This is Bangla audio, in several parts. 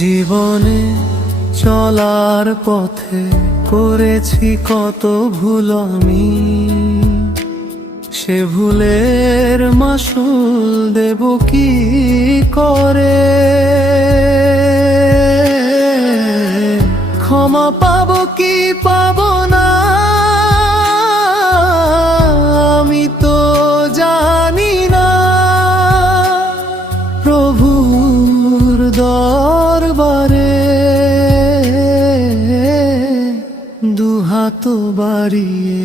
জীবনে চলার পথে করেছি কত ভুল আমি, সে ভুলের মাসুল দেব কি করে? ক্ষমা পাবো কি পাবো না আমি তো জানি না। প্রভুর দরবারে দুহাত বাড়িয়ে,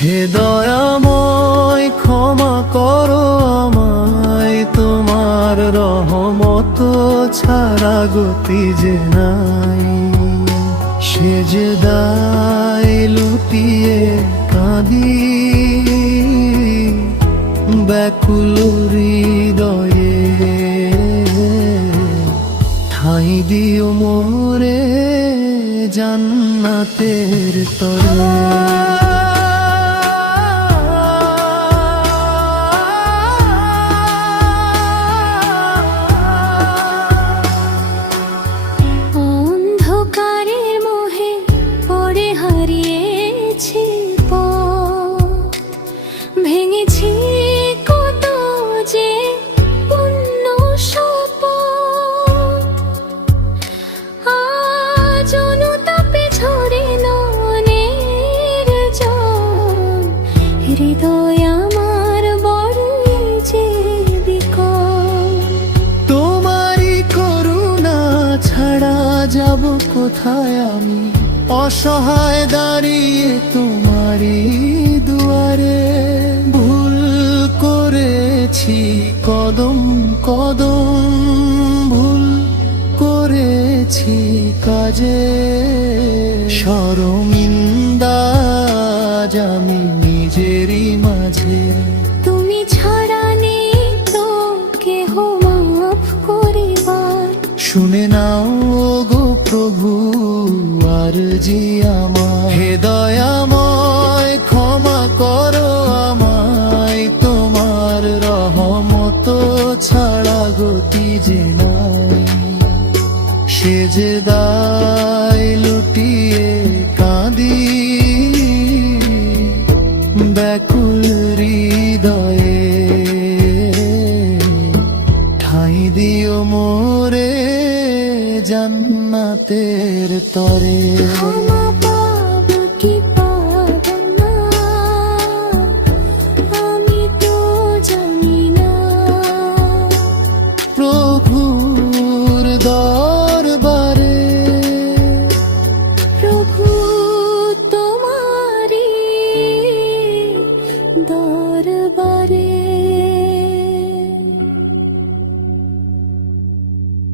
হে দয়াময় ক্ষমা করো আমায়, তোমার রহমত ছাড়া গতি যে নাই। সেজদায় লুটিয়ে কাঁদি ব্যাকুল হৃদয়ে, ঠাঁই দিও মোরে জান্নাতের তরে। ভেঙেছি কত যে পুণ্য শপথ, আজ অনুতাপে ঝরে নয়নের জল। হৃদয় আমার বড়ই যে বিকল, তোমারই করুণা ছাড়া যাব কোথায় আমি? অসহায় দাঁড়িয়ে তোমারই দুয়ারে, ভুল করেছি কদম কদম, ভুল করেছি কাজে। শরমিন্দা আজ আমি নিজেরই মাঝে, তুমি ছাড়া নেই তো কেহ মাফ করিবার। শুনে নাও গো প্রভু আরজি আমার, হে দয়াময় ক্ষমা করো আমায়, তোমার রহমত ছাড়া গতি যে নাই। সেজদায় লুটিয়ে কাঁদি ব্যাকুল হৃদয়ে, ঠাঁই দিও মোরে জান্নাতের তরে।